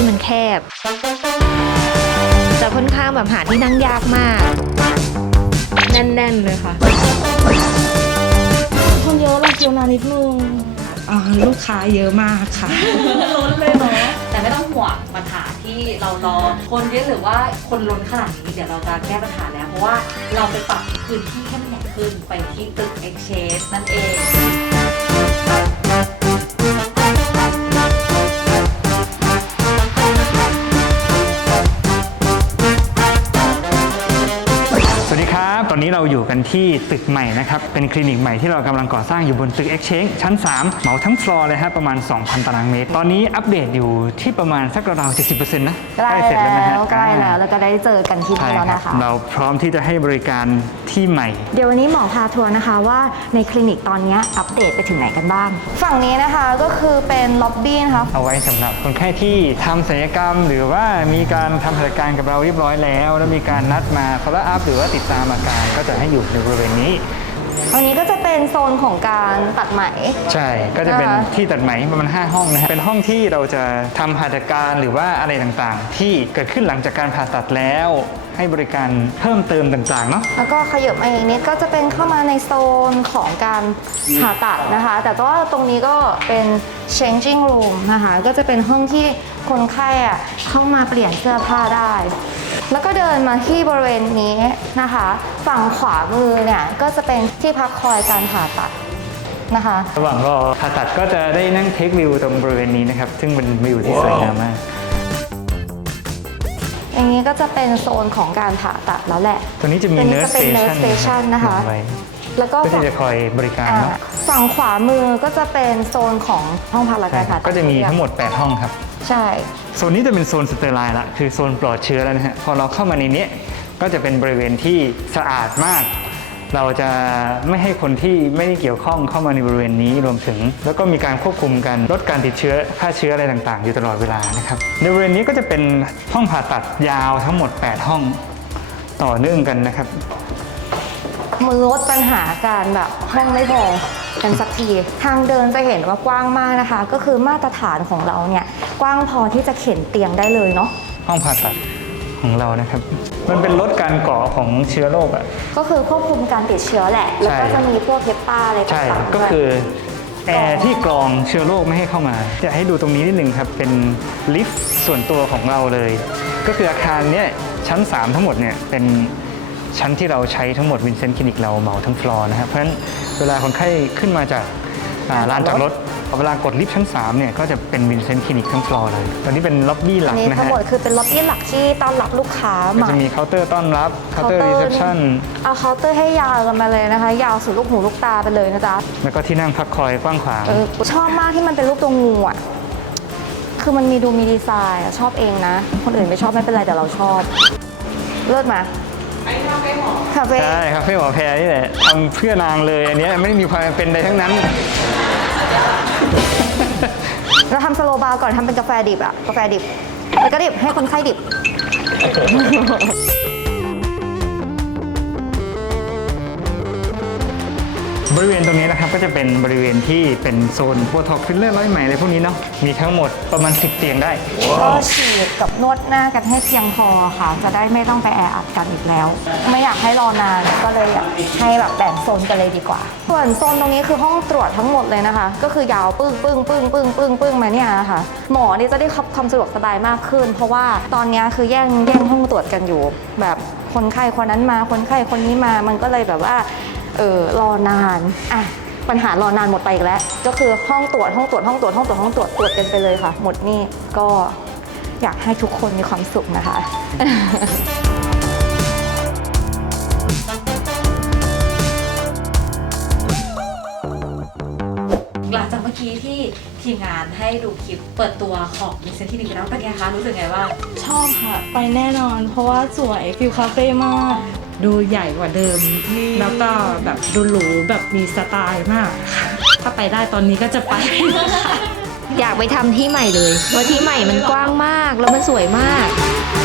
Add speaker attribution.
Speaker 1: มันแคบจะค่อนข้างแบบหาที่นั่งยากมากแน่นๆเลยค่ะ
Speaker 2: คนเยอะเราคิวนานนิดนึงลูกค้าเยอะมากค่ะล้นเลยเนาะ
Speaker 3: แต่ไม่ต้องห่วงปัญหาที่เรารอคนเยอะหรือว่าคนล้นขนาดนี้เดี๋ยวเราจะแก้ปัญหาแล้วเพราะว่าเราไปปรับพื้นที่ให้มันใหญ่ขึ้นไปที่ตึก Exchange นั่นเอง
Speaker 4: สวัสดีครับตอนนี้เราอยู่กันที่ตึกใหม่นะครับเป็นคลินิกใหม่ที่เรากำลังก่อสร้างอยู่บนตึก Exchange ชั้น 3 เหมาทั้งฟลอร์เลยฮะประมาณ 2,000 ตารางเมตรตอนนี้อัปเดตอยู่ที่ประมาณสักราวๆ 70% นะ
Speaker 2: ใกล้
Speaker 4: เสร็จแล้วนะฮะ
Speaker 2: ใกล้แล้วก็ได้เจอกันที่นี่แล้วนะคะ
Speaker 4: เราพร้อมที่จะให้บริการที่ใหม่
Speaker 2: เดี๋ยววันนี้หมอพาทัวร์นะคะว่าในคลินิกตอนนี้อัปเดตไปถึงไหนกันบ้างฝั่งนี้นะคะก็คือเป็นล็อบบี้นะคะ
Speaker 4: เอาไว้สำหรับคนไข้ที่ทำศัลยกรรมหรือว่ามีการทำศัลยการกับเราเรียบร้อยแล้วมีการนัดมา follow up หรือว่าติดตามอาการก็จะให้อยู่ในบริเวณนี้
Speaker 2: ตรงนี้ก็จะเป็นโซนของการตัดไหม
Speaker 4: ใช่ก็จะเป็นที่ตัดไหมประมาณ5ห้องนะฮะเป็นห้องที่เราจะทำหัตถการหรือว่าอะไรต่างๆที่เกิดขึ้นหลังจากการผ่าตัดแล้วให้บริการเพิ่มเติมต่างๆเนาะ
Speaker 2: แล้วก็ขยับมาอีกนิดก็จะเป็นเข้ามาในโซนของการผ่าตัดนะคะแต่ว่าตรงนี้ก็เป็น changing room นะคะก็จะเป็นห้องที่คนไข้เข้ามาเปลี่ยนเสื้อผ้าได้แล้วก็เดินมาที่บริเวณนี้นะคะฝั่งขวามือเนี่ยก็จะเป็นที่พักคอยการผ่าตัดนะคะ
Speaker 4: ระหว่างรอผ่าตัดก็จะได้นั่งเทควิวตรงบริเวณนี้นะครับซึ่งเป็นวิวที่สวยงามมาก
Speaker 2: อย่างนี้ก็จะเป็นโซนของการผ่าตัดแล้วแหละ
Speaker 4: ตัวนี้จะมี Nurse
Speaker 2: Station นะคะแล้วก็
Speaker 4: จะคอยบริการเนาะ
Speaker 2: ฝั่งขวามือก็จะเป็นโซนของห้องผ่าตัด
Speaker 4: ก็จะมีทั้งหมด8ห้องครับ
Speaker 2: ใช่
Speaker 4: โซนนี้จะเป็นโซนสเตอร์ไลน์ละคือโซนปลอดเชื้อแล้วนะฮะพอเราเข้ามาในนี้ก็จะเป็นบริเวณที่สะอาดมากเราจะไม่ให้คนที่ไม่ได้เกี่ยวข้องเข้ามาในบริเวณนี้รวมถึงแล้วก็มีการควบคุมกันลดการติดเชื้อฆ่าเชื้ออะไรต่างๆอยู่ตลอดเวลานะครับในบริเวณนี้ก็จะเป็นห้องผ่าตัดยาวทั้งหมด8ห้องต่อเนื่องกันนะครับ
Speaker 2: มือลดปัญหาการแบบห้องไม่พอกันสักทีทางเดินจะเห็นว่ากว้างมากนะคะก็คือมาตรฐานของเราเนี่ยกว้างพอที่จะเข็นเตียงได้เลยเนาะ
Speaker 4: ห้องผ่าตัดของเรานะครับมันเป็นลดการก่อของเชื้อโรค
Speaker 2: ก็คือควบคุมการติดเชื้อแหละแล้วก็จะมีพวกเฮปาอะไรต่างๆ
Speaker 4: ก็คือแอร์ที่กรองเชื้อโรคไม่ให้เข้ามาจะให้ดูตรงนี้นิดนึงครับเป็นลิฟต์ส่วนตัวของเราเลยก็คืออาคารเนี้ยชั้น3ทั้งหมดเนี่ยเป็นชั้นที่เราใช้ทั้งหมดวินเซนต์คลินิกเราเหมาทั้งฟลอร์นะครับเพราะฉะนั้นเวลาคนไข้ขึ้นมาจากลานจอดรถเวลากดลิฟต์ชั้น3เนี่ยก็จะเป็นวินเซนต์คลินิกทั้งฟลอร์เลยตอนนี้เป็นล็อบบี้หลักนะฮะ
Speaker 2: ทั้งหมดคือเป็นล็อบบี้หลักที่ต้อนรับลูกค้ามา
Speaker 4: จะมีเคาน์เตอร์ต้อนรับเคาน์เตอร์รีเซพชัน
Speaker 2: เอาเคาน์เตอร์ให้ยาวกันมาเลยนะคะยาวสุดลูกหูลูกตาไปเลยนะจ๊ะ
Speaker 4: แล้วก็ที่นั่งพักคอยกว้างขวาง
Speaker 2: ชอบมากที่มันเป็นรูปตัวงูอ่ะคือมันดูมีดีไซน์ชอบเองนะคนอื่นไม่ชอบไม่เป็นไรแต่เราชอบเลิศมาคาเฟ่
Speaker 4: ใช่คาเฟ่หมอแพรนี่แหละทำเพื่อนางเลยอันนี้ไม่ได้มีความเป็นใดทั้งนั้น
Speaker 2: เราทำสโลบาร์ก่อนทำเป็นกาแฟดิบอะกาแฟดิบแล้วก็ดิบให้คนไข้ดิบ
Speaker 4: บริเวณตรงนี้นะครับก็จะเป็นบริเวณที่เป็นโซนโบท็อกฟิลเลอร์ร้อยไหมอะไรพวกนี้เนาะมีทั้งหมดประมาณ10เตียงได้
Speaker 2: ก็ฉีดกับนวดหน้ากันให้เพียงพอค่ะจะได้ไม่ต้องไปแออัดกันอีกแล้วไม่อยากให้รอนานก็เลยอยากให้แบบแบ่งโซนกันเลยดีกว่าส่วนโซนตรงนี้คือห้องตรวจทั้งหมดเลยนะคะก็คือยาวปึ้งมาเนี่ยนะคะหมอนี่จะได้ความสะดวกสบายมากขึ้นเพราะว่าตอนนี้คือแย่งห้องตรวจกันอยู่แบบคนไข้คนนั้นมาคนไข้คนนี้มามันก็เลยแบบว่ารอนานปัญหารอนานหมดไปอีกแล้วก็คือห้องตรวจตรวจกันไปเลยค่ะหมดนี่ก็อยากให้ทุกคนมีความสุขนะคะ
Speaker 3: หลังจากเมื่อกี้ที่ทีมงานให้ดูคลิปเปิดตัวของวินเซนต์คลินิกแล้วเป็นไงคะรู้สึกไงบ้าง
Speaker 5: ชอบค่ะไปแน่นอนเพราะว่าสวยฟิลคาเฟ่มาก
Speaker 6: ดูใหญ่กว่าเดิมแล้วก็แบบดูหรูแบบมีสไตล์มากถ้าไปได้ตอนนี้ก็จะไป
Speaker 1: อยากไปทำที่ใหม่เลยเพราะที่ใหม่มันกว้างมากแล้วมันสวยมาก